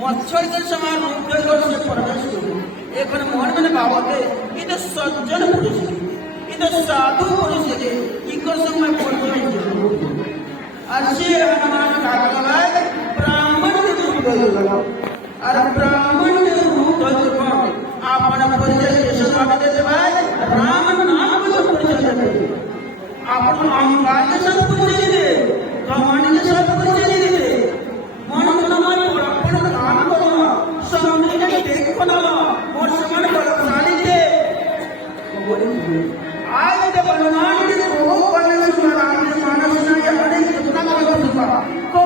मच्छर समान से प्रवेश एक मन में भावते इत सज्जन पुरुष इत साधु पुरुष है इकर समय अच्छे हनुमान का ब्राह्मण और ब्राह्मण रूप आपन परिचय देते भाई राम नाम को परिचय देते आपन अहंकार के साथ परिचय दे कमाने के साथ परिचय दे मन नमन अपन काम करो सामने के देखो ना और समान बलशाली दे आज के बलवान के को बनने सुना राम ने मानव सुना के अनेक कितना का सुना को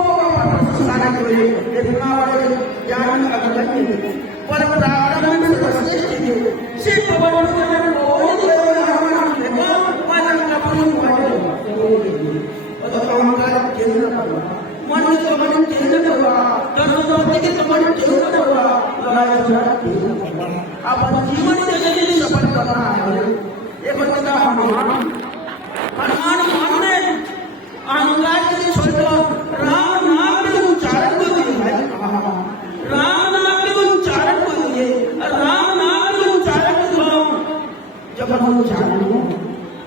सारा कोई इतना बड़े ज्ञान अगला नहीं पर प्रारंभ में श्रेष्ठ है सिर्फ बलवान को बोले हम देखो मन का पूर्ण हुआ और अहंकार केंद्र मन के मन केंद्र हुआ कर्म के मन केंद्र हुआ लड़ाई झगड़ा अपन जीवन के लिए सफल करना है ये बता हनुमान मानने अहंकार के छोड़ो राम नाम के उच्चारण को दिए राम नाम के उच्चारण को दिए राम नाम के उच्चारण को जब हम उच्चारण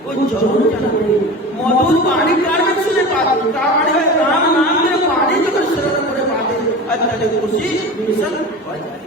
वो जरूर जाने मधुर पानी कार्य सुने पाते राम नाम के पानी जो शरण करे पाते अत्यधिक खुशी विषम हो जाए